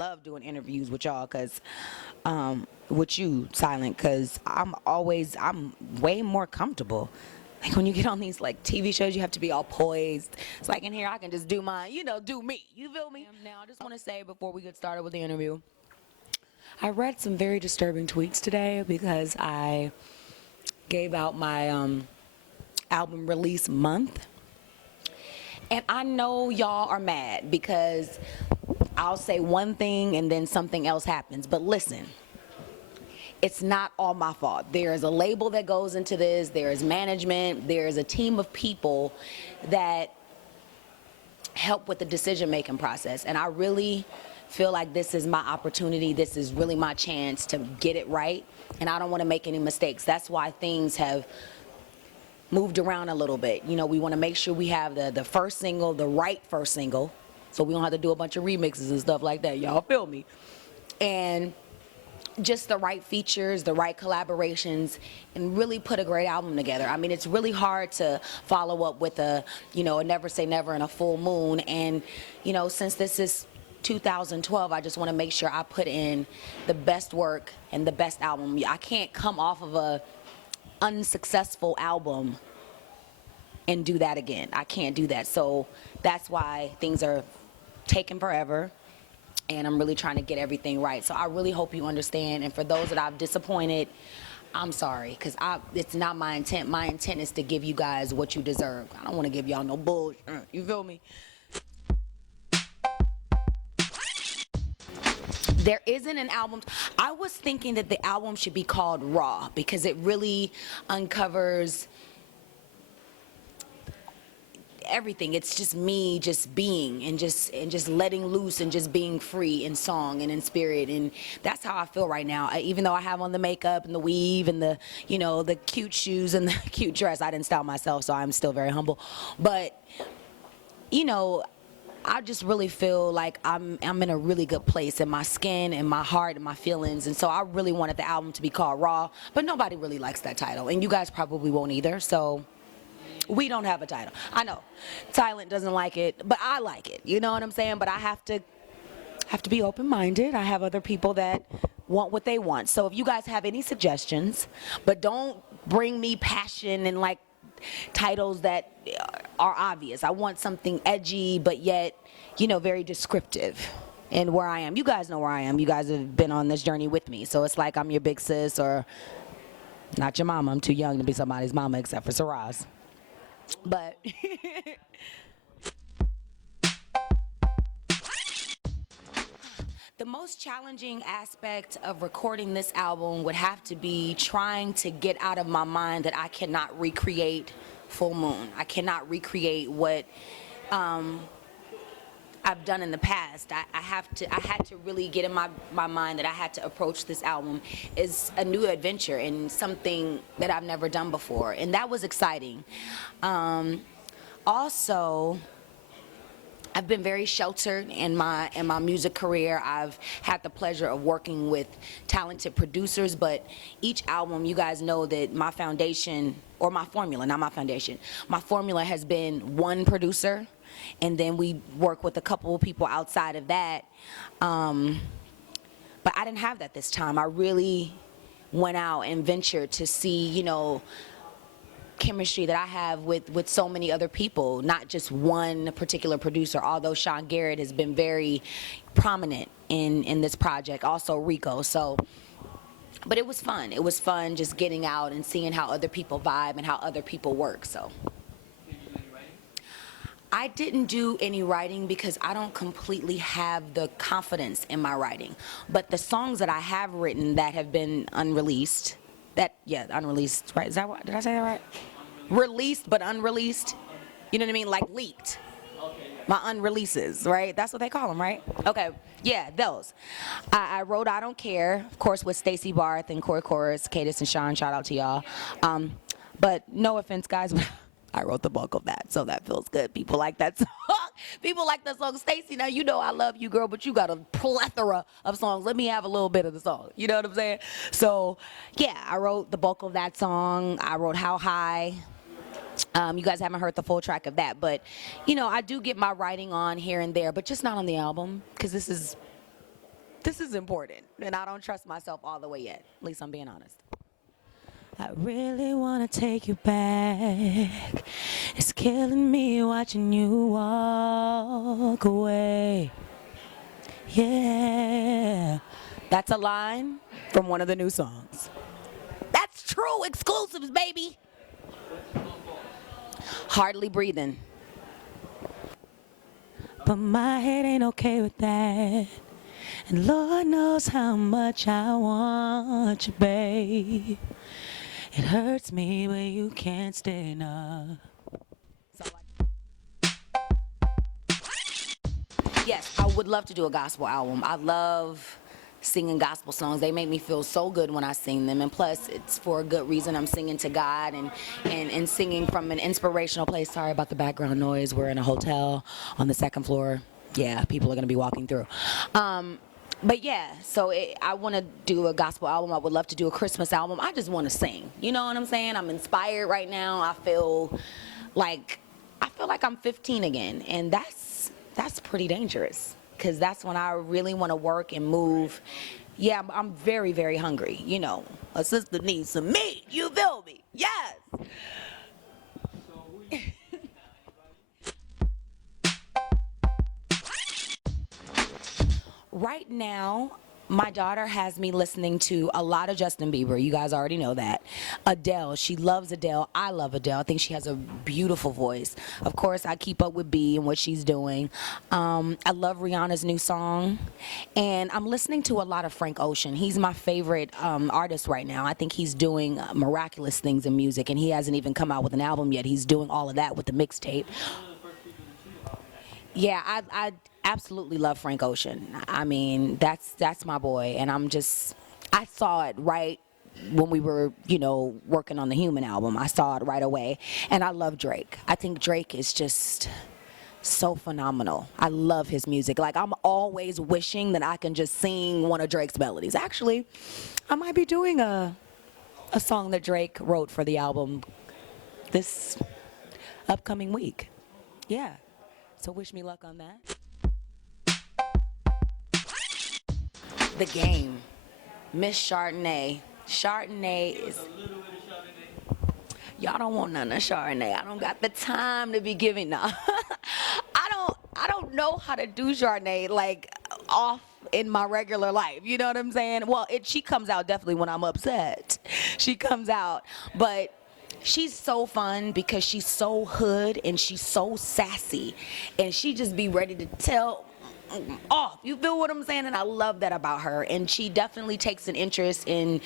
love doing interviews with y'all, cause with you, Silent, cause I'm way more comfortable. Like when you get on these like TV shows, you have to be all poised. It's like in here, I can just do mine, do me. You feel me? Now, I just want to say before we get started with the interview, I read some very disturbing tweets today because I gave out my album release month. And I know y'all are mad because I'll say one thing and then something else happens. But listen, it's not all my fault. There is a label that goes into this. There is management. There is a team of people that help with the decision-making process. And I really feel like this is my opportunity. This is really my chance to get it right. And I don't want to make any mistakes. That's why things have moved around a little bit. We want to make sure we have the first single, the right first single, so we don't have to do a bunch of remixes and stuff like that. Y'all feel me? And just the right features, the right collaborations, and really put a great album together. I mean, it's really hard to follow up with a Never Say Never and a Full Moon. And, since this is 2012, I just want to make sure I put in the best work and the best album. I can't come off of a unsuccessful album and do that again. I can't do that. So that's why things are taking forever, and I'm really trying to get everything right. So I really hope you understand. And for those that I've disappointed, I'm sorry, because it's not my intent. My intent is to give you guys what you deserve. I don't want to give y'all no bullshit. You feel me? There isn't an album. I was thinking that the album should be called Raw because it really uncovers everything. It's just me just being and just letting loose and just being free in song and in spirit. And that's how I feel right now. Even though I have on the makeup and the weave and the the cute shoes and the cute dress, I didn't style myself, so I'm still very humble. But I just really feel like I'm in a really good place in my skin and my heart and my feelings. And so I really wanted the album to be called Raw, but nobody really likes that title, and you guys probably won't either. So we don't have a title. I know Silent doesn't like it, but I like it. You know what I'm saying? But I have to be open-minded. I have other people that want what they want. So if you guys have any suggestions, but don't bring me passion and like titles that are obvious. I want something edgy, but yet, very descriptive. And where I am, you guys know where I am. You guys have been on this journey with me. So it's like I'm your big sis, or not your mama. I'm too young to be somebody's mama, except for Saraz. But the most challenging aspect of recording this album would have to be trying to get out of my mind that I cannot recreate Full Moon. I cannot recreate what I've done in the past. I had to really get in my mind that I had to approach this album as a new adventure and something that I've never done before, and that was exciting. Also, I've been very sheltered in my music career. I've had the pleasure of working with talented producers, but each album, you guys know that my foundation, or my formula, not my foundation, my formula has been one producer, and then we work with a couple of people outside of that. But I didn't have that this time. I really went out and ventured to see, chemistry that I have with so many other people, not just one particular producer, although Sean Garrett has been very prominent in this project, also Rico. So, but it was fun. It was fun just getting out and seeing how other people vibe and how other people work. So I didn't do any writing because I don't completely have the confidence in my writing. But the songs that I have written that have been unreleased, unreleased, right? Did I say that right? Released but unreleased. You know what I mean? Like leaked. My unreleases, right? That's what they call them, right? Okay, yeah, those. I wrote I Don't Care, of course, with Stacey Barth and Corey Chorus, Cadis and Sean, shout out to y'all. But no offense, guys, but I wrote the bulk of that, so that feels good. People like that song. People like that song. Stacey, now you know I love you, girl, but you got a plethora of songs. Let me have a little bit of the song. You know what I'm saying? So, yeah, I wrote the bulk of that song. I wrote How High. You guys haven't heard the full track of that, but, I do get my writing on here and there, but just not on the album, because this is This is important, and I don't trust myself all the way yet. At least I'm being honest. I really wanna take you back. It's killing me watching you walk away. Yeah. That's a line from one of the new songs. That's True Exclusives, baby. Hardly breathing. But my head ain't okay with that. And Lord knows how much I want you, babe. It hurts me when you can't stay enough. Yes, I would love to do a gospel album. I love singing gospel songs. They make me feel so good when I sing them. And plus, it's for a good reason. I'm singing to God and singing from an inspirational place. Sorry about the background noise. We're in a hotel on the second floor. Yeah, people are going to be walking through. But yeah, so I want to do a gospel album. I would love to do a Christmas album. I just want to sing. You know what I'm saying? I'm inspired right now. I feel like I'm 15 again, and that's pretty dangerous because that's when I really want to work and move. Yeah, I'm very, very hungry. You know, a sister needs some meat. You feel me? Yes. Right now, my daughter has me listening to a lot of Justin Bieber. You guys already know that. Adele, she loves Adele. I love Adele. I think she has a beautiful voice. Of course, I keep up with B and what she's doing. I love Rihanna's new song. And I'm listening to a lot of Frank Ocean. He's my favorite artist right now. I think he's doing miraculous things in music, and he hasn't even come out with an album yet. He's doing all of that with the mixtape. Yeah, I absolutely love Frank Ocean. I mean, that's my boy, and I saw it right when we were, working on the Human album. I saw it right away, and I love Drake. I think Drake is just so phenomenal. I love his music. Like, I'm always wishing that I can just sing one of Drake's melodies. Actually, I might be doing a song that Drake wrote for the album this upcoming week. Yeah. So wish me luck on that. The Game. Miss Chardonnay. Chardonnay is... Y'all don't want none of Chardonnay. I don't got the time to be giving now. I don't know how to do Chardonnay like off in my regular life. You know what I'm saying? Well, she comes out definitely when I'm upset. She comes out, but she's so fun because she's so hood and she's so sassy, and she just be ready to tell off. You feel what I'm saying? And I love that about her. And she definitely takes an interest in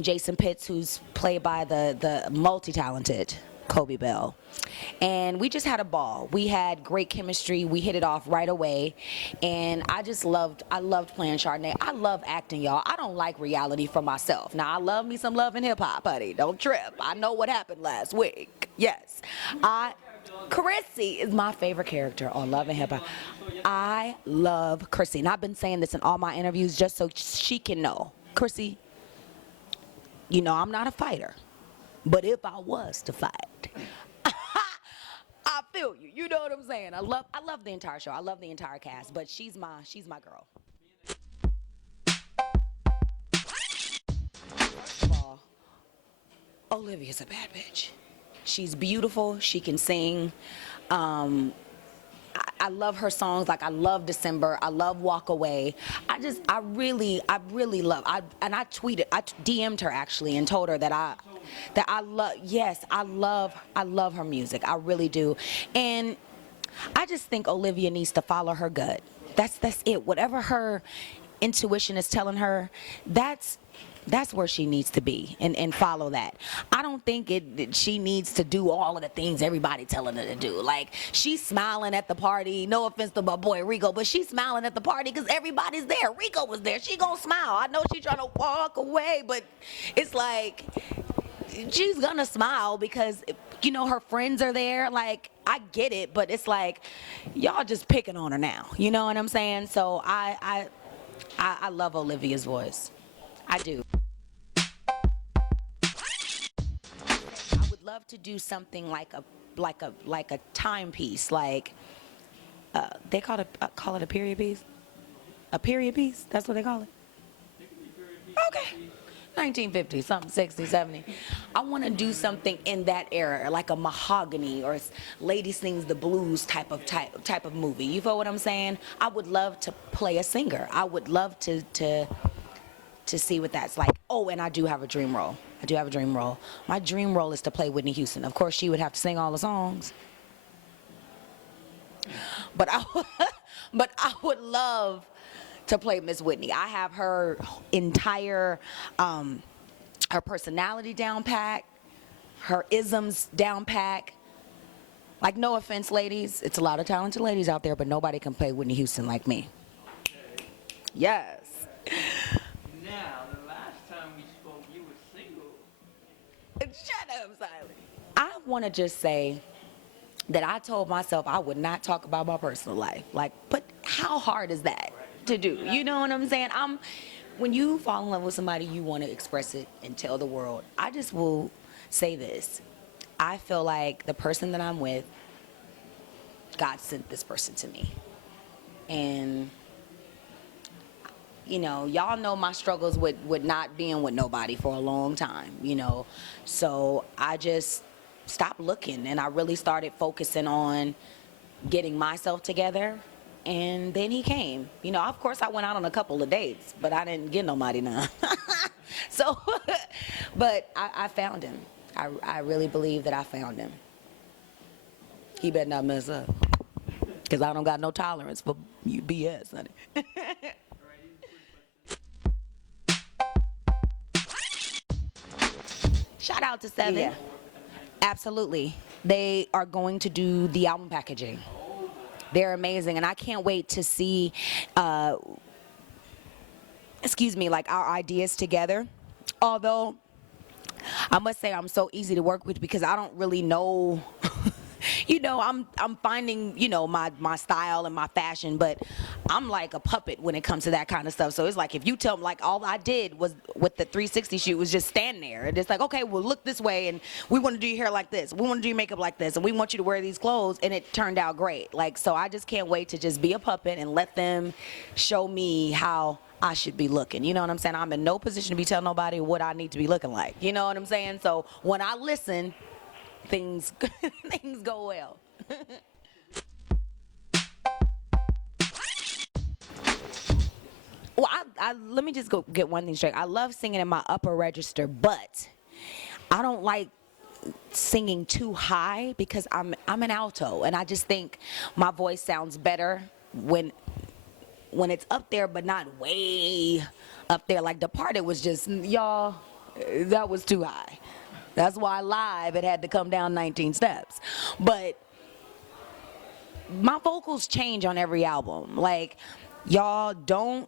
Jason Pitts, who's played by the multi-talented Kobe Bell. And we just had a ball. We had great chemistry. We hit it off right away. And I loved playing Chardonnay. I love acting, y'all. I don't like reality for myself. Now, I love me some Love and Hip Hop, honey. Don't trip. I know what happened last week. Yes. Chrissy is my favorite character on Love and Hip Hop. I love Chrissy. And I've been saying this in all my interviews just so she can know. Chrissy, I'm not a fighter. But if I was to fight, I feel you. You know what I'm saying? I love the entire show. I love the entire cast, but she's my girl. First of all, Olivia's a bad bitch. She's beautiful. She can sing. I love her songs. Like, I love December. I love Walk Away. I really love. I DM'd her actually and told her that I love. Yes, I love her music. I really do. And I just think Olivia needs to follow her gut. That's it. Whatever her intuition is telling her, that's where she needs to be and follow that. I don't think she needs to do all of the things everybody telling her to do. Like, she's smiling at the party. No offense to my boy Rico, but she's smiling at the party because everybody's there. Rico was there. She gonna smile. I know she's trying to walk away, but it's like she's gonna smile because her friends are there. Like, I get it, but it's like y'all just picking on her now. You know what I'm saying? So I love Olivia's voice. I do. I would love to do something like a timepiece, like they call it a period piece. A period piece? That's what they call it? Okay. 1950, something, 60, 70. I want to do something in that era, like a mahogany or Lady Sings the Blues type of movie. You feel what I'm saying? I would love to play a singer. I would love to see what that's like. Oh, and I do have a dream role. I do have a dream role. My dream role is to play Whitney Houston. Of course, she would have to sing all the songs. But but I would love to play Miss Whitney. I have her entire, her personality down pat, her isms down pat. Like, no offense, ladies. It's a lot of talented ladies out there, but nobody can play Whitney Houston like me. Yes. Now, the last time we spoke, you were single. Shut up, Silent. I want to just say that I told myself I would not talk about my personal life. Like, but how hard is that to do? You know what I'm saying? When you fall in love with somebody, you want to express it and tell the world. I just will say this. I feel like the person that I'm with, God sent this person to me. And you know, y'all know my struggles with not being with nobody for a long time, you know. So I just stopped looking and I really started focusing on getting myself together. And then he came. You know, of course I went out on a couple of dates, but I didn't get nobody none. So, but I found him. I really believe that I found him. He better not mess up. Because I don't got no tolerance for you BS, honey. Shout out to Seven. Yeah. Absolutely. They are going to do the album packaging. They're amazing, and I can't wait to see, like our ideas together. Although, I must say I'm so easy to work with because I don't really know. You know, I'm finding, you know, my style and my fashion, but I'm like a puppet when it comes to that kind of stuff. So it's like if you tell me, like all I did was with the 360 shoot was just stand there. And it's like, okay, well look this way and we want to do your hair like this. We want to do your makeup like this. And we want you to wear these clothes. And it turned out great. Like, so I just can't wait to just be a puppet and let them show me how I should be looking. You know what I'm saying? I'm in no position to be telling nobody what I need to be looking like. You know what I'm saying? So when I listen, things go well. Well, let me just go get one thing straight. I love singing in my upper register, but I don't like singing too high because I'm an alto, and I just think my voice sounds better when it's up there, but not way up there. Like Departed was just, y'all, that was too high. That's why live it had to come down 19 steps. But my vocals change on every album. Like, y'all don't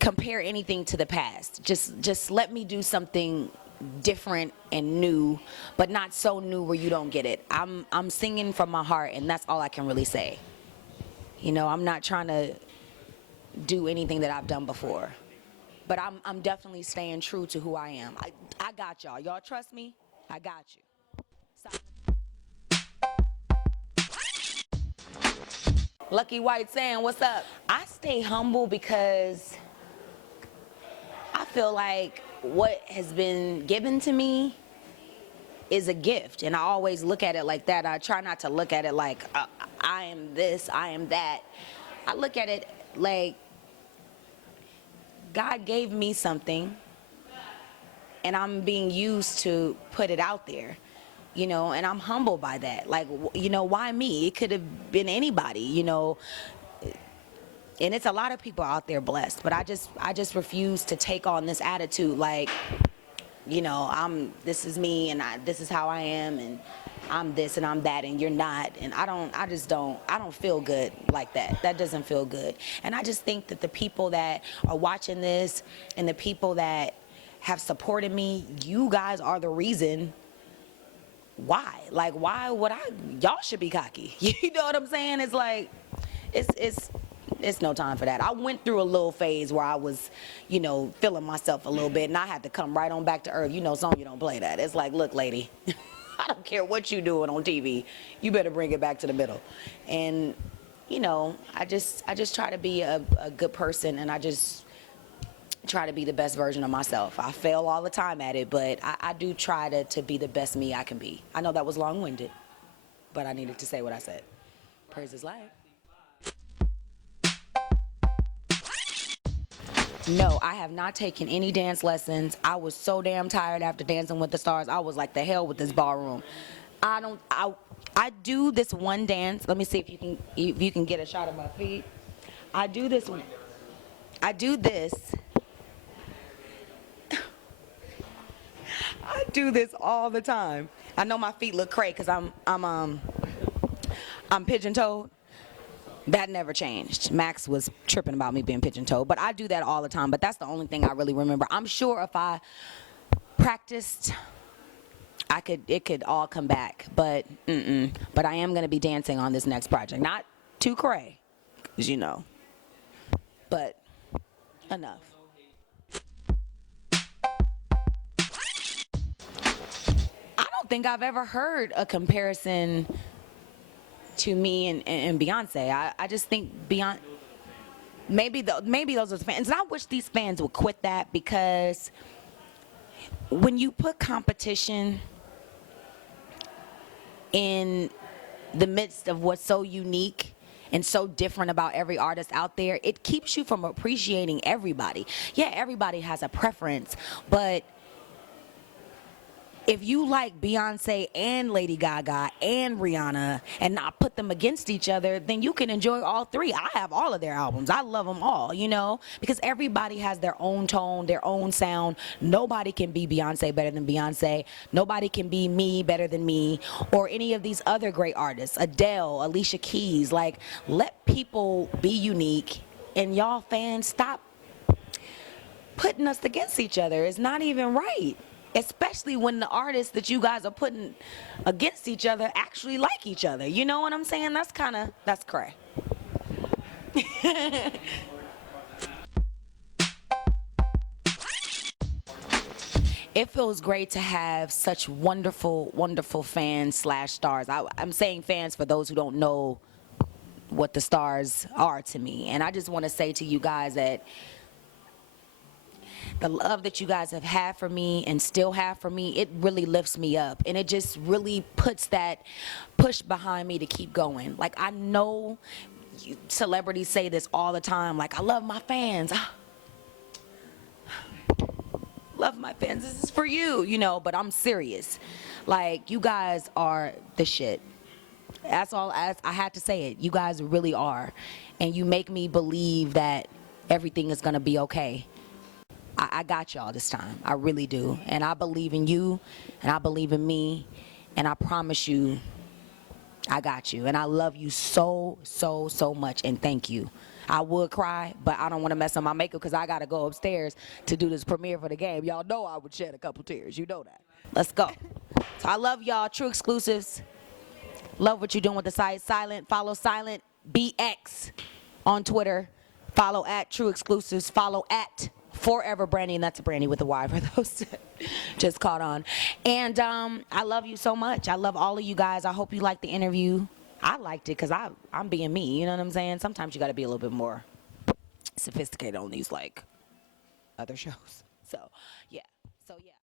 compare anything to the past. Just let me do something different and new, but not so new where you don't get it. I'm singing from my heart, and that's all I can really say. You know, I'm not trying to do anything that I've done before. But I'm definitely staying true to who I am. I got y'all. Y'all trust me? I got you. Lucky White saying, what's up? I stay humble because I feel like what has been given to me is a gift. And I always look at it like that. I try not to look at it like I am this, I am that. I look at it like God gave me something, and I'm being used to put it out there, you know, and I'm humbled by that. Like, you know, why me? It could have been anybody, you know, and it's a lot of people out there blessed, but I just refuse to take on this attitude like, you know, this is me, and this is how I am, and I'm this and I'm that and you're not, and I don't feel good like that. That doesn't feel good. And I just think that the people that are watching this and the people that have supported me, you guys are the reason why. Like, why would y'all should be cocky. You know what I'm saying? It's like, it's no time for that. I went through a little phase where I was, you know, feeling myself a little bit, and I had to come right on back to earth. You know, you don't play that. It's like, look, lady, I don't care what you doing on TV. You better bring it back to the middle. And I just try to be a good person, and I just try to be the best version of myself. I fail all the time at it, but I do try to be the best me I can be. I know that was long-winded, but I needed to say what I said. Praise his life. No, I have not taken any dance lessons. I was so damn tired after Dancing with the Stars. I was like, the hell with this ballroom. I do this one dance. Let me see if you can get a shot of my feet. I do this. I do this. I do this all the time. I know my feet look cray because I'm pigeon-toed. That never changed. Max was tripping about me being pigeon-toed, but I do that all the time. But that's the only thing I really remember. I'm sure if I practiced, it could all come back. But But I am gonna be dancing on this next project. Not too cray, as you know, but enough. I don't think I've ever heard a comparison to me and Beyonce. I just think Beyonce. Maybe those are the fans. And I wish these fans would quit that, because when you put competition in the midst of what's so unique and so different about every artist out there, it keeps you from appreciating everybody. Yeah, everybody has a preference, but if you like Beyonce and Lady Gaga and Rihanna and not put them against each other, then you can enjoy all three. I have all of their albums. I love them all, because everybody has their own tone, their own sound. Nobody can be Beyonce better than Beyonce. Nobody can be me better than me, or any of these other great artists, Adele, Alicia Keys. Like, let people be unique, and y'all fans, stop putting us against each other. It's not even right. Especially when the artists that you guys are putting against each other actually like each other. You know what I'm saying? That's cray. It feels great to have such wonderful, wonderful fans / stars. I'm saying fans for those who don't know what the stars are to me. And I just want to say to you guys that the love that you guys have had for me and still have for me, it really lifts me up. And it just really puts that push behind me to keep going. Like, I know celebrities say this all the time, like, I love my fans. Love my fans. This is for you, but I'm serious. Like, you guys are the shit. That's all. I had to say it. You guys really are. And you make me believe that everything is going to be okay. I got y'all this time. I really do. And I believe in you, and I believe in me, and I promise you, I got you. And I love you so, so, so much, and thank you. I would cry, but I don't want to mess up my makeup because I got to go upstairs to do this premiere for the game. Y'all know I would shed a couple tears. You know that. Let's go. So I love y'all. TrueExclusives. Love what you're doing with the site. Silent. Follow Silent BX on Twitter. Follow at TrueExclusives. Follow at Forever Brandy, and that's a Brandy with a Y for those that just caught on. And I love you so much. I love all of you guys. I hope you liked the interview. I liked it because I'm being me. You know what I'm saying? Sometimes you got to be a little bit more sophisticated on these, like, other shows. So, yeah.